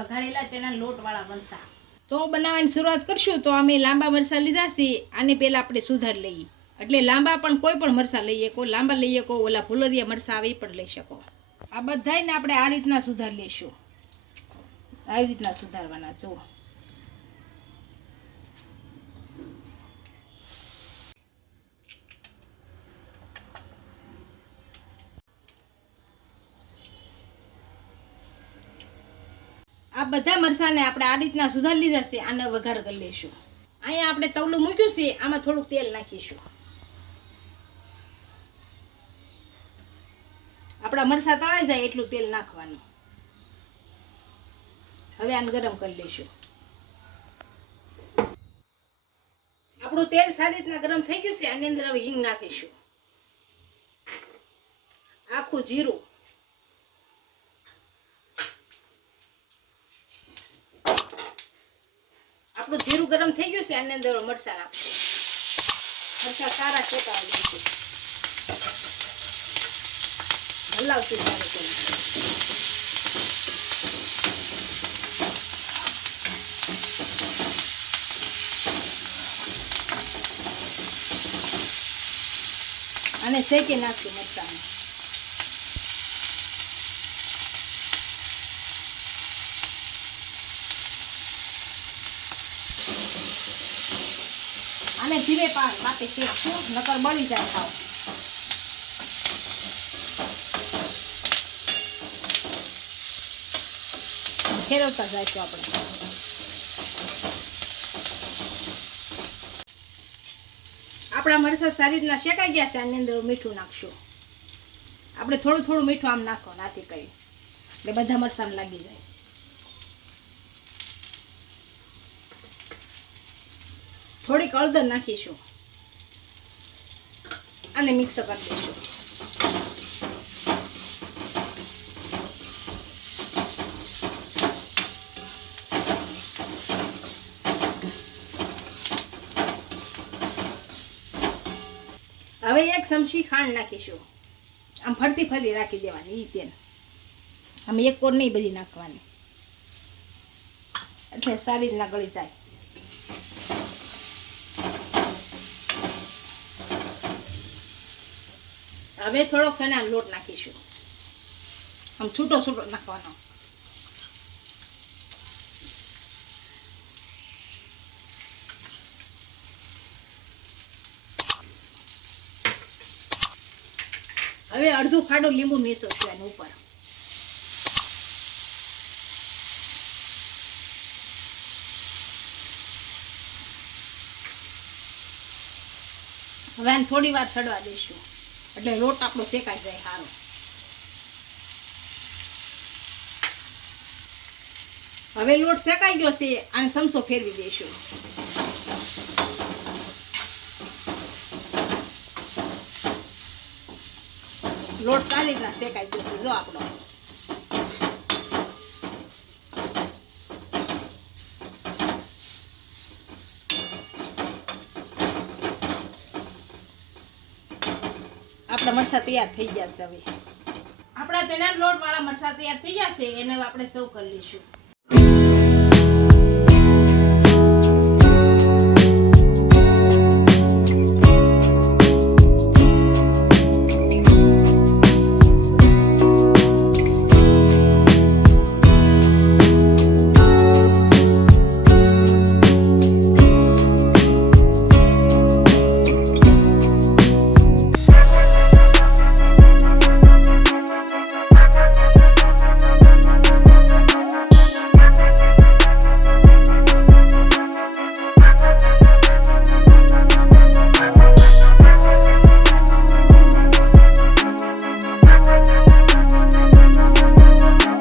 વઘારેલા ચણા લોટવાળા મરચાં. તો બનાવવાની શરૂઆત કરશું તો અમે લાંબા મરચાં લીધા છે. આને પહેલાં આપણે સુધારી લઈએ. એટલે લાંબા પણ કોઈ પણ મરચાં લઈએ, કોઈ લાંબા લઈએ, કોઈ ઓલા ફુલરિયા મરચાં આવે એ પણ લઈ શકો. આ બધાને આપણે આ રીતના સુધારી લઈશું. આવી રીતના સુધારવાના. જો આ બધા મરચાંને આપણે આ રીતના સુધારી લીધા છે. આને વઘાર કરી લઈશું. અહીંયા આપણે તવલું મૂક્યું છે, આમાં થોડુંક તેલ નાખીશું. આપણા મરચાં તળાઈ જાય એટલું તેલ નાખવાનું. હવે આને ગરમ કરી લઈશું. આપણું તેલ સારી રીતના ગરમ થઈ ગયું છે. આની અંદર હવે હિંગ નાખીશું, આખું જીરું, આપણું જીરું ગરમ થઈ ગયું છે. આની અંદર મરચાં નાખીશું. મરચાં સારા શેકાવી લઈશું. હલાવશું સારું કરી. અને શેકી નાખશું મરચાંને. આને ધીરે પાતે શેકશું, નકર બળી જાય ખાવ. ફેરવતા જઈશું આપણે. આપણા મરચાં સારી રીતના શેકાઈ ગયા છે. આની અંદર મીઠું નાખશું. આપણે થોડું થોડું મીઠું આમ નાખવાનું, આથી કરી એટલે બધા મરચાં લાગી જાય. થોડીક હળદર નાખીશું અને મિક્સ કરી દઈશું. હવે 1 ચમચી ખાંડ નાખીશું. આમ ફરતી ફરી રાખી દેવાની. ઈ તેલ આમ એક કોર નહીં બધી નાખવાની, એટલે સારી રીતના ગળી જાય. હવે થોડોક ચણાનો લોટ નાખીશું. આમ છૂટો છૂટો નાખવાનો. હવે અડધું ખાડો લીંબુ નીચોશું એની ઉપર. હવે આને થોડી વાર સડવા દઈશું, એટલે લોટ આપણો શેકાઈ જાય સારો. હવે લોટ શેકાઈ ગયો છે. આને ચમચો ફેરવી દઈશું. લોટ સારી રીતના શેકાઈ ગયો છે. જો આપણો આપણા મરચાં તૈયાર થઈ ગયા છે. હવે આપણા ચણા લોટ વાળા મરચાં તૈયાર થઈ ગયા છે. એને આપણે સર્વ કરી લઈશું.